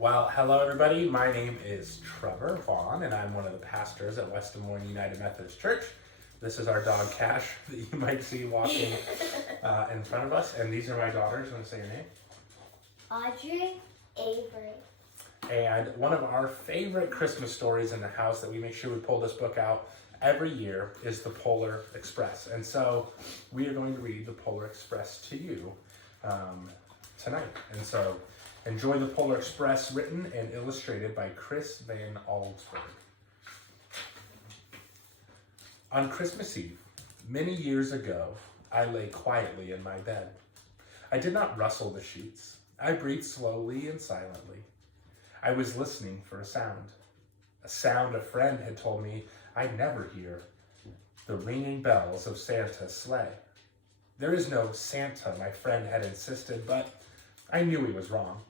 Well, hello everybody. My name is Trevor Vaughn, and I'm one of the pastors at West Des Moines United Methodist Church. This is our dog Cash that you might see walking in front of us, and these are my daughters. You want to say your name? Audrey, Avery. And one of our favorite Christmas stories in the house that we make sure we pull this book out every year is the Polar Express. And so we are going to read the Polar Express to you tonight. And so enjoy the Polar Express, written and illustrated by Chris Van Aldsberg. On Christmas Eve, many years ago, I lay quietly in my bed. I did not rustle the sheets. I breathed slowly and silently. I was listening for a sound a friend had told me I'd never hear, the ringing bells of Santa's sleigh. There is no Santa, my friend had insisted, but I knew he was wrong.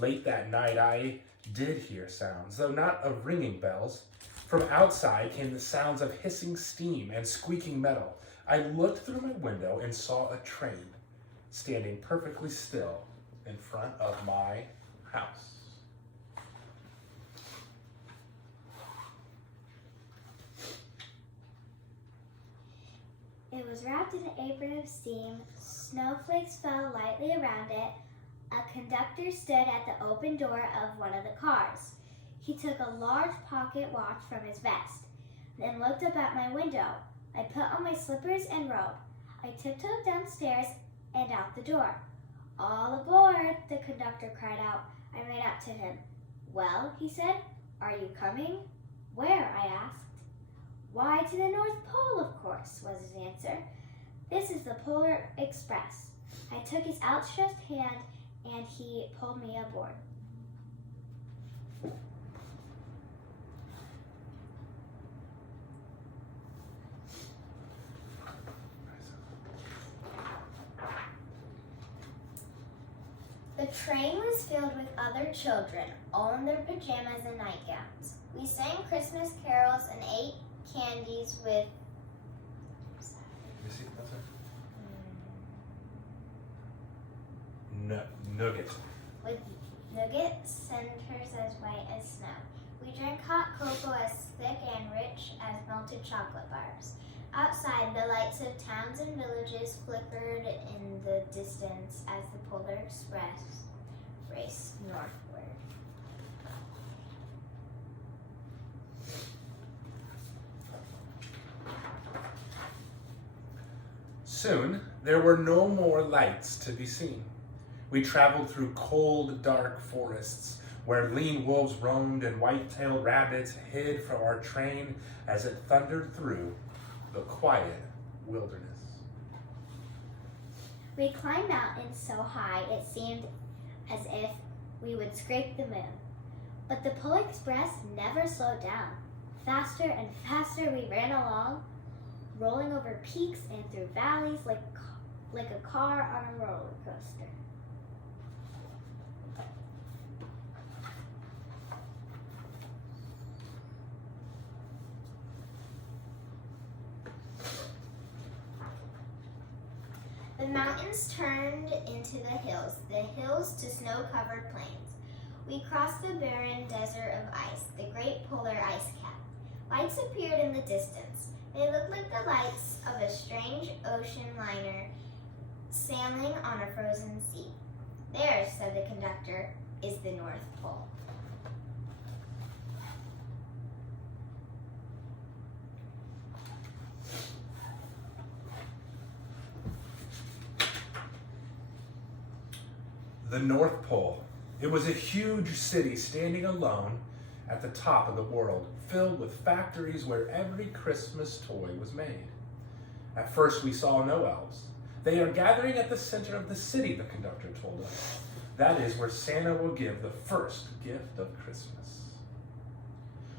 Late that night, I did hear sounds, though not of ringing bells. From outside came the sounds of hissing steam and squeaking metal. I looked through my window and saw a train standing perfectly still in front of my house. It was wrapped in an apron of steam. Snowflakes fell lightly around it. A conductor stood at the open door of one of the cars. He took a large pocket watch from his vest, then looked up at my window. I put on my slippers and rode. I tiptoed downstairs and out the door. "All aboard," the conductor cried out. I ran up to him. "Well," he said, "are you coming?" "Where?" I asked. "Why, to the North Pole, of course," was his answer. "This is the Polar Express." I took his outstretched hand and he pulled me aboard. The train was filled with other children, all in their pajamas and nightgowns. We sang Christmas carols and ate candies with Nuggets. with nougat centers as white as snow. We drank hot cocoa as thick and rich as melted chocolate bars. Outside, the lights of towns and villages flickered in the distance as the Polar Express raced northward. Soon, there were no more lights to be seen. We traveled through cold, dark forests where lean wolves roamed and white-tailed rabbits hid from our train as it thundered through the quiet wilderness. We climbed mountains so high it seemed as if we would scrape the moon. But the Polar Express never slowed down. Faster and faster we ran along, rolling over peaks and through valleys like a car on a roller coaster. The mountains turned into the hills to snow-covered plains. We crossed the barren desert of ice, the great polar ice cap. Lights appeared in the distance. They looked like the lights of a strange ocean liner sailing on a frozen sea. "There," said the conductor, "is the North Pole." The North Pole. It was a huge city standing alone at the top of the world, filled with factories where every Christmas toy was made. At first we saw no elves. "They are gathering at the center of the city," the conductor told us. "That is where Santa will give the first gift of Christmas."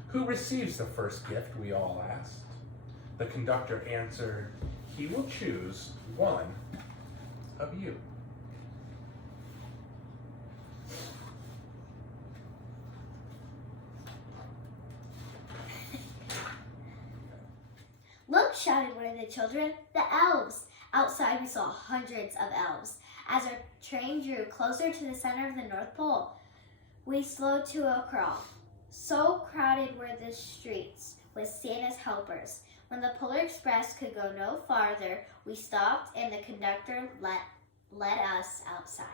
"Who receives the first gift?" we all asked. The conductor answered, "He will choose one of you." "Look," shouted one of the children, "the elves!" Outside we saw hundreds of elves. As our train drew closer to the center of the North Pole, We slowed to a crawl. So crowded were the streets with Santa's helpers. When the Polar Express could go no farther, we stopped and the conductor let us outside.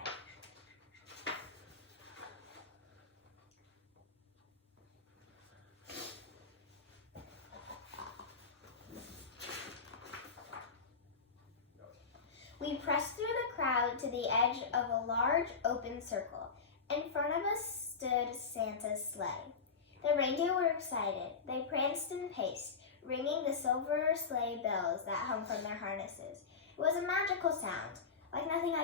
We pressed through the crowd to the edge of a large open circle. In front of us stood Santa's sleigh. The reindeer were excited. They pranced and paced, ringing the silver sleigh bells that hung from their harnesses. It was a magical sound, like nothing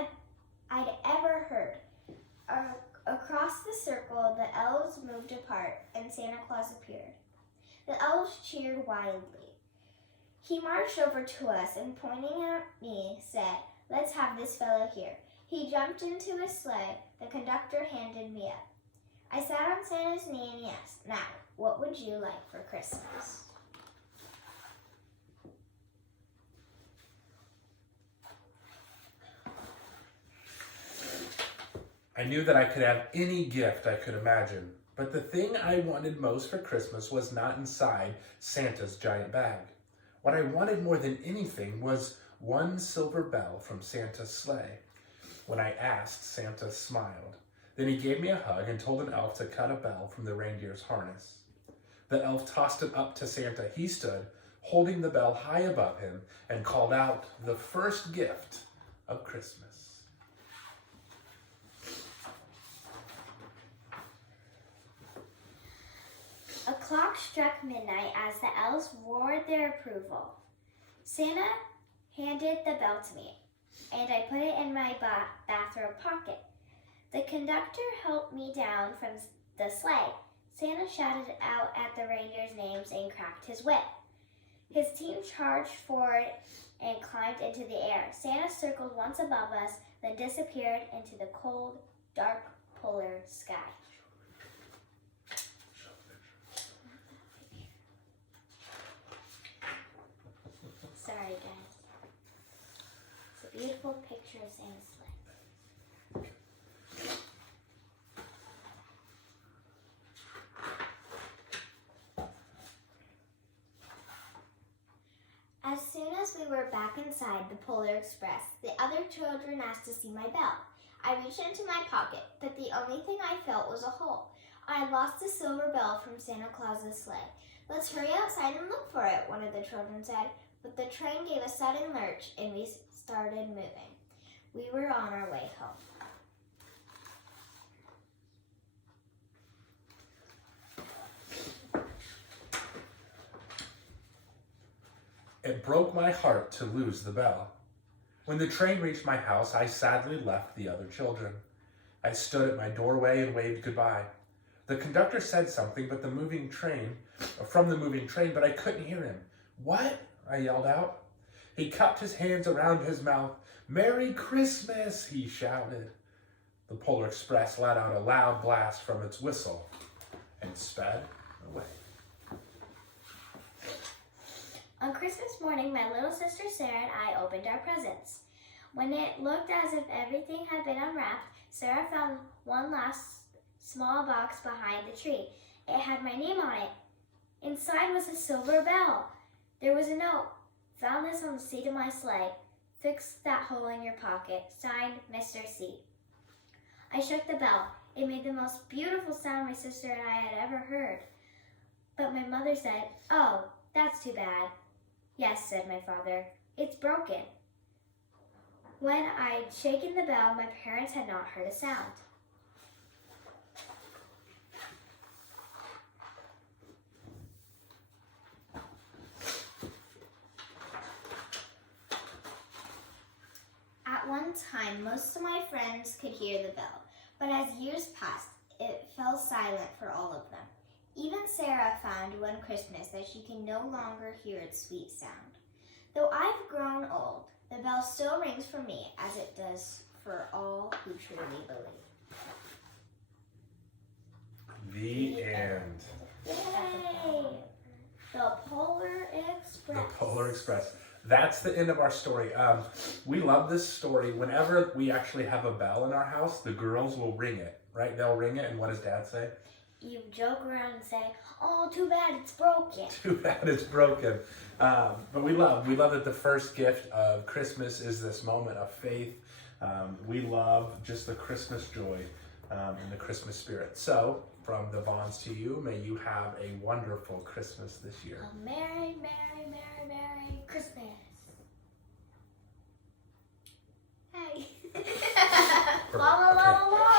I'd ever heard. Across the circle, the elves moved apart, and Santa Claus appeared. The elves cheered wildly. He marched over to us and, pointing at me, said, "Let's have this fellow here." He jumped into his sleigh. The conductor handed me up. I sat on Santa's knee and he asked, "Now, what would you like for Christmas?" I knew that I could have any gift I could imagine, but the thing I wanted most for Christmas was not inside Santa's giant bag. What I wanted more than anything was one silver bell from Santa's sleigh. When I asked, Santa smiled. Then he gave me a hug and told an elf to cut a bell from the reindeer's harness. The elf tossed it up to Santa. He stood, holding the bell high above him, and called out the first gift of Christmas. A clock struck midnight as the elves roared their approval. Santa handed the bell to me, and I put it in my bathrobe pocket. The conductor helped me down from the sleigh. Santa shouted out at the reindeers' names and cracked his whip. His team charged forward and climbed into the air. Santa circled once above us, then disappeared into the cold, dark polar sky. Sorry, guys. It's a beautiful picture of Santa's sleigh. As soon as we were back inside the Polar Express, the other children asked to see my bell. I reached into my pocket, but the only thing I felt was a hole. I had lost the silver bell from Santa Claus's sleigh. "Let's hurry outside and look for it," one of the children said. But the train gave a sudden lurch and we started moving. We were on our way home. It broke my heart to lose the bell. When the train reached my house, I sadly left the other children. I stood at my doorway and waved goodbye. The conductor said something from the moving train, but I couldn't hear him. "What?" I yelled out. He cupped his hands around his mouth. "Merry Christmas," he shouted. The Polar Express let out a loud blast from its whistle and sped away. On Christmas morning, my little sister Sarah and I opened our presents. When it looked as if everything had been unwrapped, Sarah found one last small box behind the tree. It had my name on it. Inside was a silver bell. There was a note. "Found this on the seat of my sleigh. Fix that hole in your pocket. Signed, Mr. C." I shook the bell. It made the most beautiful sound my sister and I had ever heard. But my mother said, "Oh, that's too bad." "Yes," said my father, "it's broken." When I'd shaken the bell, my parents had not heard a sound. At one time, most of my friends could hear the bell, but as years passed, it fell silent for all of them. Even Sarah found one Christmas that she can no longer hear its sweet sound. Though I've grown old, the bell still rings for me as it does for all who truly believe. The end. Yay! The Polar Express. The Polar Express. that's the end of our story. We love this story. Whenever we actually have a bell in our house, the girls will ring it, right? They'll ring it, and what does Dad say? You joke around and say, "Oh, too bad it's broken." Too bad it's broken. But we love that the first gift of Christmas is this moment of faith. We love just the Christmas joy and the Christmas spirit. So, from the Vaughns to you, may you have a wonderful Christmas this year. A merry, merry, merry, merry Christmas. Hey. La la la la la.